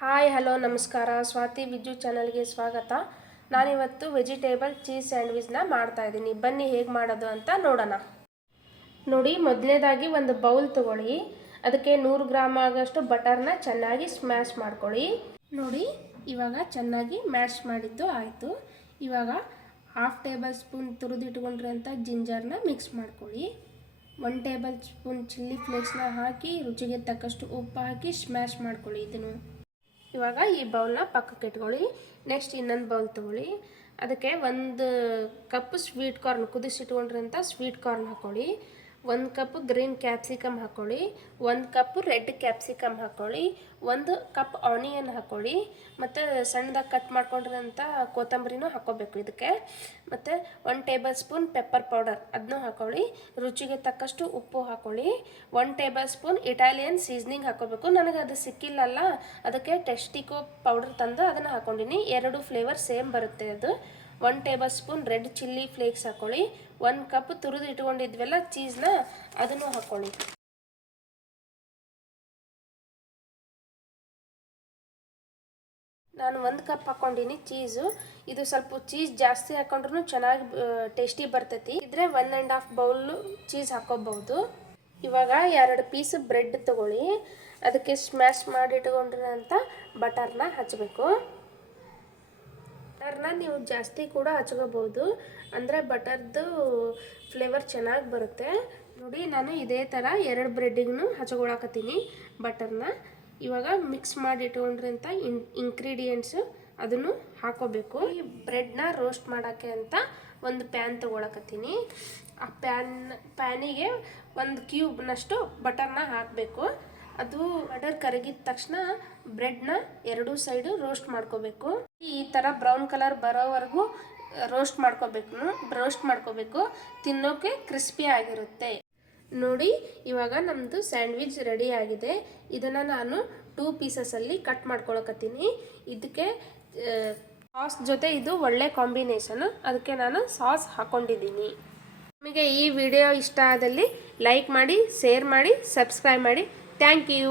Hi hello ನಮಸ್ಕಾರ. ಸ್ವಾತಿ ವಿಜು ಚಾನಲ್ಗೆ ಸ್ವಾಗತ. ನಾನಿವತ್ತು ವೆಜಿಟೇಬಲ್ ಚೀಸ್ ಸ್ಯಾಂಡ್ವಿಚ್ನ ಮಾಡ್ತಾಯಿದ್ದೀನಿ. ಬನ್ನಿ ಹೇಗೆ ಮಾಡೋದು ಅಂತ ನೋಡೋಣ. ನೋಡಿ, ಮೊದಲನೇದಾಗಿ ಒಂದು ಬೌಲ್ ತೊಗೊಳ್ಳಿ. ಅದಕ್ಕೆ 100 ಗ್ರಾಮ್ ಆಗೋಷ್ಟು ಬಟರ್ನ ಚೆನ್ನಾಗಿ ಸ್ಮ್ಯಾಶ್ ಮಾಡ್ಕೊಳ್ಳಿ. ನೋಡಿ, ಇವಾಗ ಚೆನ್ನಾಗಿ ಮ್ಯಾಶ್ ಮಾಡಿದ್ದು ಆಯಿತು. ಇವಾಗ 1/2 ಟೇಬಲ್ ಸ್ಪೂನ್ ತುರಿದಿಟ್ಕೊಂಡಿರೋಂಥ ಜಿಂಜರ್ನ ಮಿಕ್ಸ್ ಮಾಡ್ಕೊಳ್ಳಿ. 1 ಟೇಬಲ್ ಸ್ಪೂನ್ ಚಿಲ್ಲಿ ಫ್ಲೇಕ್ಸ್ನ ಹಾಕಿ ರುಚಿಗೆ ತಕ್ಕಷ್ಟು ಉಪ್ಪು ಹಾಕಿ ಸ್ಮ್ಯಾಶ್ ಮಾಡ್ಕೊಳ್ಳಿ. ಇದನ್ನು ಇವಾಗ ಈ ಬೌಲ್ನ ಪಕ್ಕಕ್ಕೆ ಇಟ್ಕೊಳ್ಳಿ. ನೆಕ್ಸ್ಟ್ ಇನ್ನೊಂದು ಬೌಲ್ ತೊಗೊಳ್ಳಿ. ಅದಕ್ಕೆ 1 ಕಪ್ ಸ್ವೀಟ್ ಕಾರ್ನ್, ಕುದಿಸಿಟ್ಕೊಂಡಿರೋಂಥ ಸ್ವೀಟ್ ಕಾರ್ನ್ ಹಾಕ್ಕೊಳ್ಳಿ. 1 ಕಪ್ ಗ್ರೀನ್ ಕ್ಯಾಪ್ಸಿಕಮ್ ಹಾಕ್ಕೊಳ್ಳಿ. 1 ಕಪ್ ರೆಡ್ ಕ್ಯಾಪ್ಸಿಕಮ್ ಹಾಕ್ಕೊಳ್ಳಿ. 1 ಕಪ್ ಆನಿಯನ್ ಹಾಕ್ಕೊಳ್ಳಿ. ಮತ್ತು ಸಣ್ಣದಾಗಿ ಕಟ್ ಮಾಡ್ಕೊಂಡಿರೋಂಥ ಕೊತ್ತಂಬರಿನೂ ಹಾಕ್ಕೋಬೇಕು ಇದಕ್ಕೆ. ಮತ್ತು 1 ಟೇಬಲ್ ಸ್ಪೂನ್ ಪೆಪ್ಪರ್ ಪೌಡರ್ ಅದನ್ನೂ ಹಾಕ್ಕೊಳ್ಳಿ. ರುಚಿಗೆ ತಕ್ಕಷ್ಟು ಉಪ್ಪು ಹಾಕ್ಕೊಳ್ಳಿ. 1 ಟೇಬಲ್ ಸ್ಪೂನ್ ಇಟಾಲಿಯನ್ ಸೀಸ್ನಿಂಗ್ ಹಾಕ್ಕೋಬೇಕು. ನನಗೆ ಅದು ಸಿಕ್ಕಿಲ್ಲಲ್ಲ, ಅದಕ್ಕೆ ಟೆಸ್ಟಿಕೋ ಪೌಡರ್ ತಂದು ಅದನ್ನು ಹಾಕ್ಕೊಂಡಿನಿ. 2 ಫ್ಲೇವರ್ ಸೇಮ್ ಬರುತ್ತೆ ಅದು. 1 table spoon red chilli flakes ಹಾಕ್ಕೊಳ್ಳಿ. 1 ಕಪ್ ತುರಿದು ಇಟ್ಕೊಂಡಿದ್ವಲ್ಲ ಚೀಸ್ನ, ಅದನ್ನು ಹಾಕ್ಕೊಳ್ಳಿ. ನಾನು 1 ಕಪ್ ಹಾಕ್ಕೊಂಡಿನಿ ಚೀಸು. ಇದು ಸ್ವಲ್ಪ ಚೀಸ್ ಜಾಸ್ತಿ ಹಾಕ್ಕೊಂಡ್ರೂ ಚೆನ್ನಾಗಿ ಟೇಸ್ಟಿ ಬರ್ತೈತಿ. ಇದ್ರೆ 1.5 ಬೌಲು ಚೀಸ್ ಹಾಕ್ಕೋಬಹುದು. ಇವಾಗ 2 ಪೀಸ್ ಬ್ರೆಡ್ ತೊಗೊಳ್ಳಿ. ಅದಕ್ಕೆ ಸ್ಮ್ಯಾಶ್ ಮಾಡಿ ಇಟ್ಕೊಂಡಿರೋಂಥ ಬಟರ್ನ ಹಚ್ಚಬೇಕು. ಬಟರ್ನ ನೀವು ಜಾಸ್ತಿ ಕೂಡ ಹಚ್ಕೋಬೋದು, ಅಂದರೆ ಬಟರ್ದು ಫ್ಲೇವರ್ ಚೆನ್ನಾಗಿ ಬರುತ್ತೆ. ನೋಡಿ, ನಾನು ಇದೇ ಥರ 2 ಬ್ರೆಡ್ಡಿಗೂ ಹಚ್ಕೊಳಕತ್ತೀನಿ ಬಟರ್ನ. ಇವಾಗ ಮಿಕ್ಸ್ ಮಾಡಿ ಇಟ್ಕೊಂಡಿರೋಂಥ ಇಂಗ್ರೀಡಿಯೆಂಟ್ಸು ಅದನ್ನು ಹಾಕೋಬೇಕು. ಈ ಬ್ರೆಡ್ನ ರೋಸ್ಟ್ ಮಾಡೋಕ್ಕೆ ಅಂತ ಒಂದು ಪ್ಯಾನ್ ತೊಗೊಳಕತ್ತೀನಿ. ಆ ಪ್ಯಾನಿಗೆ 1 ಕ್ಯೂಬ್ನಷ್ಟು ಬಟರ್ನ ಹಾಕಬೇಕು. ಅದು ಬಟರ್ ಕರಗಿದ ತಕ್ಷಣ ಬ್ರೆಡ್ನ 2 ಸೈಡು ರೋಸ್ಟ್ ಮಾಡ್ಕೋಬೇಕು. ಈ ಥರ ಬ್ರೌನ್ ಕಲರ್ ಬರೋವರೆಗೂ ರೋಸ್ಟ್ ಮಾಡ್ಕೋಬೇಕು. ತಿನ್ನೋಕೆ ಕ್ರಿಸ್ಪಿ ಆಗಿರುತ್ತೆ. ನೋಡಿ, ಇವಾಗ ನಮ್ಮದು ಸ್ಯಾಂಡ್ವಿಚ್ ರೆಡಿ ಆಗಿದೆ. ಇದನ್ನು ನಾನು 2 ಪೀಸಸಲ್ಲಿ ಕಟ್ ಮಾಡ್ಕೊಳಕತ್ತೀನಿ. ಇದಕ್ಕೆ ಸಾಸ್ ಜೊತೆ ಇದು ಒಳ್ಳೆ ಕಾಂಬಿನೇಷನ್, ಅದಕ್ಕೆ ನಾನು ಸಾಸ್ ಹಾಕ್ಕೊಂಡಿದ್ದೀನಿ. ನಿಮಗೆ ಈ ವಿಡಿಯೋ ಇಷ್ಟ ಆದಲ್ಲಿ ಲೈಕ್ ಮಾಡಿ, ಶೇರ್ ಮಾಡಿ, ಸಬ್ಸ್ಕ್ರೈಬ್ ಮಾಡಿ. Thank you.